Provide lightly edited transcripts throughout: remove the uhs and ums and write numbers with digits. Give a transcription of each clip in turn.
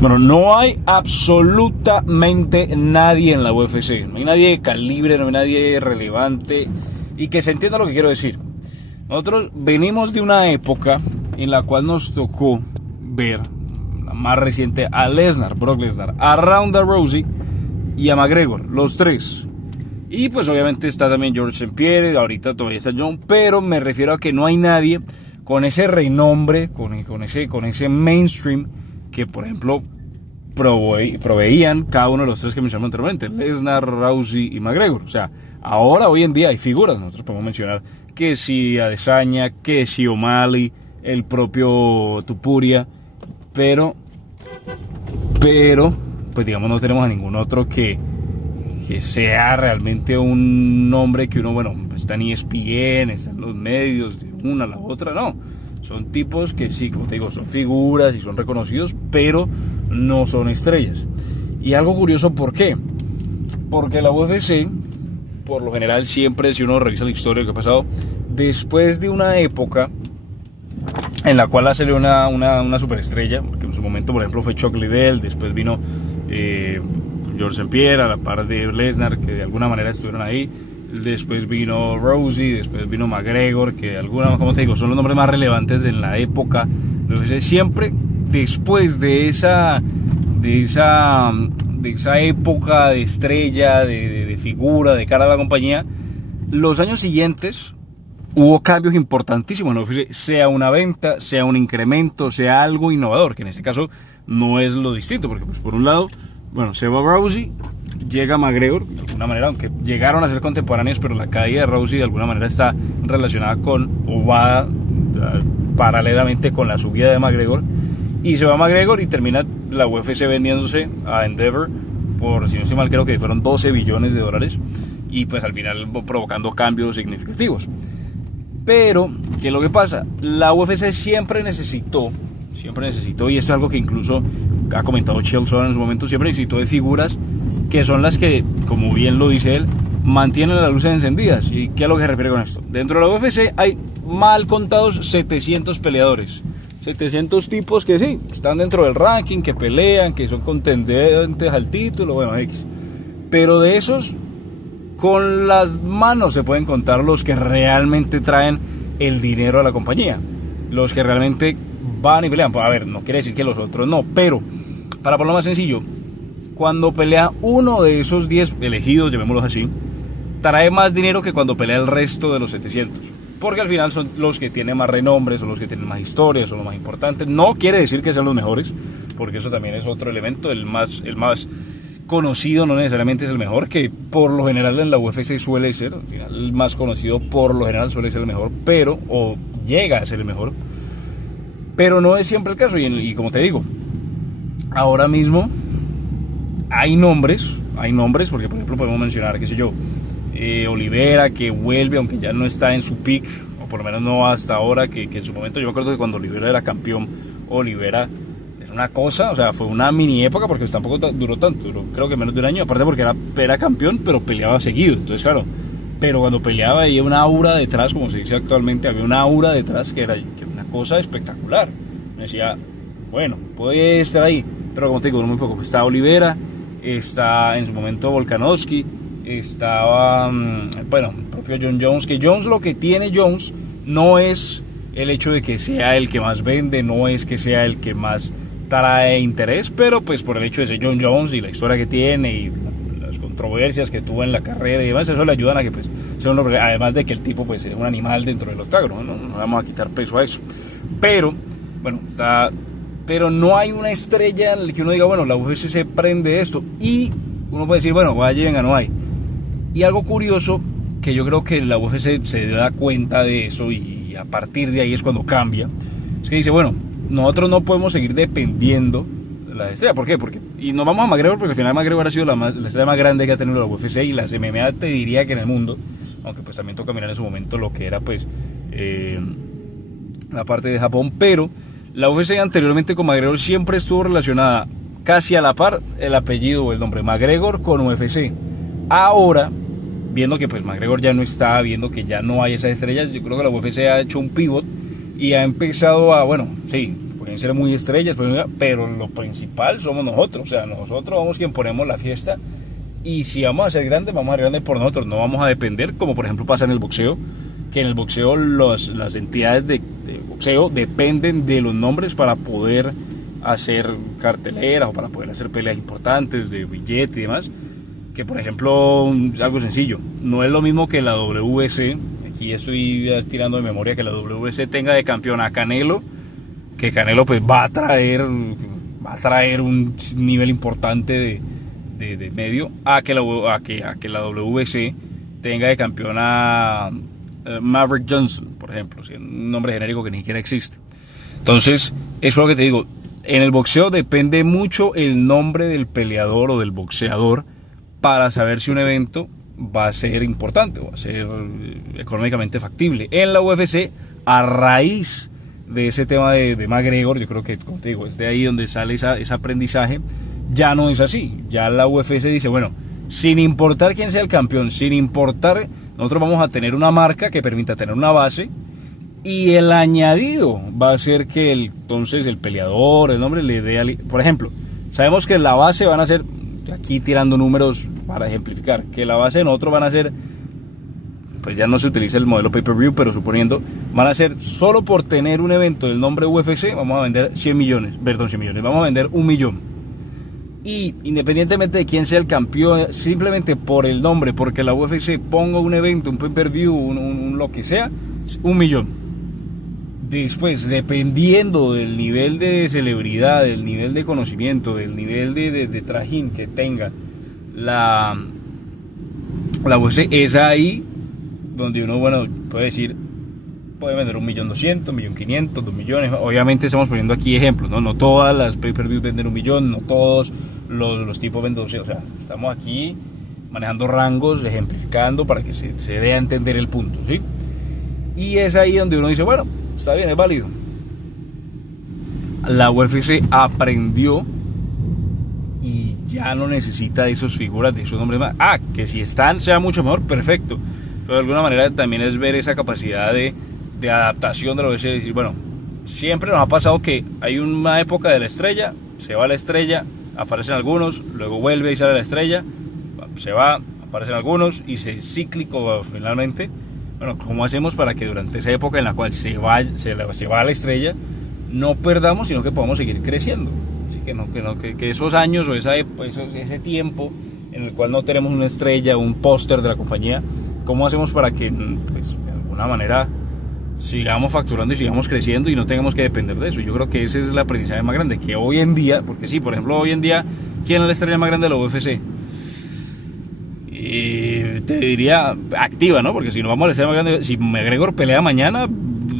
Bueno, no hay absolutamente nadie en la UFC. No hay nadie de calibre, no hay nadie relevante. Y que se entienda lo que quiero decir. Nosotros venimos de una época en la cual nos tocó ver, la más reciente, a Brock Lesnar, a Ronda Rousey y a McGregor, los tres. Y pues obviamente está también George St. Pierre, ahorita todavía está John, pero me refiero a que no hay nadie con ese renombre, con ese mainstream que, por ejemplo, proveían cada uno de los tres que mencionamos anteriormente, Lesnar, Rousey y McGregor. O sea, ahora, hoy en día, hay figuras. Nosotros podemos mencionar que si Adesanya, que si O'Malley, el propio Tupuria, pero, pues digamos, no tenemos a ningún otro que sea realmente un nombre que uno, bueno, está en ESPN, está en los medios, de una a la otra, no. Son tipos que sí, como te digo, son figuras y son reconocidos, pero no son estrellas. Y algo curioso, ¿por qué? Porque la UFC, por lo general, siempre, si uno revisa la historia que ha pasado, después de una época en la cual salió una superestrella, porque en su momento, por ejemplo, fue Chuck Liddell, después vino George St. Pierre, a la par de Lesnar, que de alguna manera estuvieron ahí. Después vino Rousey, después vino McGregor, que de alguna, como te digo, son los nombres más relevantes en la época. Entonces, siempre después de esa época de estrella, de figura, de cara a la compañía, los años siguientes hubo cambios importantísimos en la UFC, sea una venta, sea un incremento, sea algo innovador, que en este caso no es lo distinto, porque pues por un lado, bueno, se va Rousey, llega McGregor, de alguna manera, aunque llegaron a ser contemporáneos, pero la caída de Rousey de alguna manera está relacionada con, o va paralelamente con la subida de McGregor, y se va McGregor y termina la UFC vendiéndose a Endeavor por, si no estoy mal, creo que fueron 12 billones de dólares, y pues al final provocando cambios significativos. Pero, ¿qué es lo que pasa? La UFC siempre necesitó, y esto es algo que incluso ha comentado Chael Sonnen en su momento, siempre necesitó de figuras que son las que, como bien lo dice él, mantienen las luces encendidas. ¿Y qué es lo que se refiere con esto? Dentro de la UFC hay mal contados 700 peleadores, 700 tipos que sí, están dentro del ranking, que pelean, que son contendientes al título, bueno, X. Pero de esos, con las manos se pueden contar los que realmente traen el dinero a la compañía, los que realmente van y pelean. A ver, no quiere decir que los otros no, pero para ponerlo más sencillo, cuando pelea uno de esos 10 elegidos, llamémoslos así, trae más dinero que cuando pelea el resto de los 700, porque al final son los que tienen más renombre, son los que tienen más historias, son los más importantes. No quiere decir que sean los mejores, porque eso también es otro elemento. El más conocido no necesariamente es el mejor, que por lo general en la UFC suele ser, al final el más conocido por lo general suele ser el mejor, pero, o llega a ser el mejor, pero no es siempre el caso. Y como te digo, ahora mismo hay nombres, porque por ejemplo podemos mencionar, qué sé yo, Oliveira, que vuelve, aunque ya no está en su peak, o por lo menos no hasta ahora, que en su momento, yo me acuerdo que cuando Oliveira era campeón, Oliveira era una cosa, o sea, fue una mini época, porque tampoco duró tanto, duró creo que menos de un año, aparte porque era campeón, pero peleaba seguido, entonces claro, pero cuando peleaba había una aura detrás, como se dice actualmente, había una aura detrás que era una cosa espectacular. Me decía, bueno, puede estar ahí, pero como te digo, muy poco. Está Oliveira, está en su momento Volkanovski, estaba, bueno, el propio John Jones, que Jones, lo que tiene Jones no es el hecho de que sea el que más vende, no es que sea el que más trae interés, pero pues por el hecho de ser John Jones y la historia que tiene y las controversias que tuvo en la carrera y demás, eso le ayudan a que pues sea un hombre, además de que el tipo pues es un animal dentro del octágono, no vamos a quitar peso a eso, pero bueno, pero no hay una estrella en la que uno diga, bueno, la UFC se prende esto, y uno puede decir, bueno, vaya, venga, no hay. Y algo curioso, que yo creo que la UFC se da cuenta de eso, y a partir de ahí es cuando cambia, es que dice, bueno, nosotros no podemos seguir dependiendo de la estrella. ¿Por qué? Y nos vamos a McGregor, porque al final McGregor ha sido la estrella más grande que ha tenido la UFC y las MMA, te diría que en el mundo, aunque pues también toca mirar en su momento lo que era pues la parte de Japón, pero la UFC anteriormente con McGregor siempre estuvo relacionada casi a la par el apellido o el nombre McGregor con UFC. Ahora, viendo que pues McGregor ya no está, viendo que ya no hay esas estrellas, yo creo que la UFC ha hecho un pivot y ha empezado a, bueno, sí, por pueden ser muy estrellas, pero lo principal somos nosotros. O sea, nosotros somos quien ponemos la fiesta. Y si vamos a ser grandes, vamos a ser grandes por nosotros. No vamos a depender, como por ejemplo pasa en el boxeo, que en el boxeo las entidades de boxeo dependen de los nombres para poder hacer carteleras o para poder hacer peleas importantes de billete y demás. Que por ejemplo, algo sencillo, no es lo mismo que la WBC, aquí estoy tirando de memoria, que la WBC tenga de campeón a Canelo, que Canelo pues va a traer un nivel importante de medio, a que la WBC tenga de campeón a Maverick Johnson, por ejemplo, un nombre genérico que ni siquiera existe. Entonces, eso es lo que te digo, en el boxeo depende mucho el nombre del peleador o del boxeador para saber si un evento va a ser importante o va a ser económicamente factible. En la UFC, a raíz de ese tema de McGregor, yo creo que, como te digo, es de ahí donde sale ese aprendizaje. Ya no es así, ya la UFC dice, bueno, sin importar quién sea el campeón, sin importar, nosotros vamos a tener una marca que permita tener una base, y el añadido va a ser que entonces el peleador, el nombre le dé, por ejemplo, sabemos que la base van a ser, aquí tirando números para ejemplificar, que la base de nosotros van a ser, pues ya no se utiliza el modelo pay-per-view, pero suponiendo, van a ser, solo por tener un evento del nombre UFC, vamos a vender 100 millones, vamos a vender 1 millón. Y independientemente de quién sea el campeón, simplemente por el nombre, porque la UFC ponga un evento, un pay-per-view, un lo que sea, 1 millón. Después, dependiendo del nivel de celebridad, del nivel de conocimiento, del nivel de trajín que tenga la UFC, es ahí donde uno, bueno, puede decir, puede vender 1.200.000, 1.500.000, 2 millones. Obviamente estamos poniendo aquí ejemplos, ¿no? No todas las pay-per-view venden 1 millón, no todos los tipos venden 12. O sea, estamos aquí manejando rangos, ejemplificando para que se dé a entender el punto, ¿sí? Y es ahí donde uno dice, bueno, está bien, es válido. La UFC aprendió y ya no necesita de esas figuras, de esos nombres más. Que si están, sea mucho mejor, perfecto. Pero de alguna manera también es ver esa capacidad de adaptación de la UFC, decir, bueno, siempre nos ha pasado que hay una época de la estrella, se va la estrella, aparecen algunos, luego vuelve y sale la estrella, se va, aparecen algunos y se es cíclico finalmente. Bueno, ¿cómo hacemos para que durante esa época en la cual se va la estrella, no perdamos, sino que podamos seguir creciendo? Así que esos años o ese tiempo en el cual no tenemos una estrella, un póster de la compañía, ¿cómo hacemos para que, pues, de alguna manera sigamos facturando y sigamos creciendo y no tengamos que depender de eso? Yo creo que ese es el aprendizaje más grande, que hoy en día, porque sí, por ejemplo, hoy en día, ¿quién es la estrella más grande de la UFC? Te diría activa, ¿no? Porque si no vamos a la estrella más grande, si McGregor pelea mañana,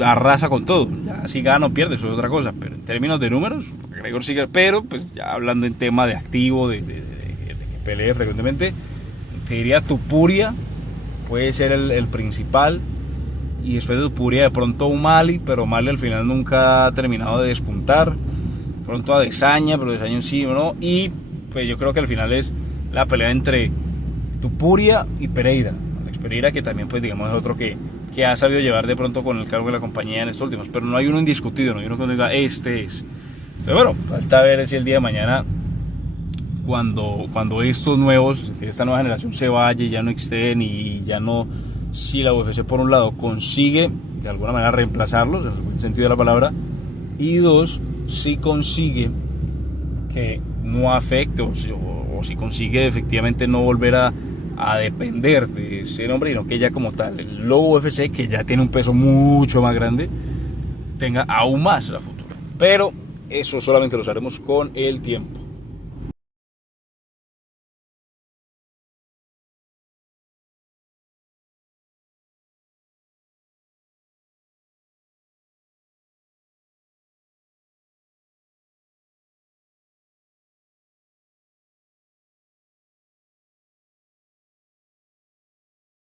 arrasa con todo. Ya si gana o pierde, eso es otra cosa, pero en términos de números, McGregor sigue, pero pues ya hablando en tema de activo, de que pelee frecuentemente, te diría Topuria puede ser el principal, y después de Topuria de pronto O'Malley, pero O'Malley al final nunca ha terminado de despuntar. Pronto a Adesanya, pero Adesanya sí o no, y pues yo creo que al final es la pelea entre Topuria y Pereira. Alex Pereira, que también pues digamos es otro que ha sabido llevar de pronto con el cargo de la compañía en estos últimos, pero no hay uno indiscutido, no hay uno que diga este es. Entonces bueno, falta ver si el día de mañana, cuando estos nuevos, que esta nueva generación se vaya y ya no existen, y ya no, si la UFC por un lado consigue de alguna manera reemplazarlos en el buen sentido de la palabra, y dos, si consigue que no afecte o si consigue efectivamente no volver a depender de ese nombre, sino que ya como tal el logo UFC, que ya tiene un peso mucho más grande, tenga aún más a futuro. Pero eso solamente lo haremos con el tiempo.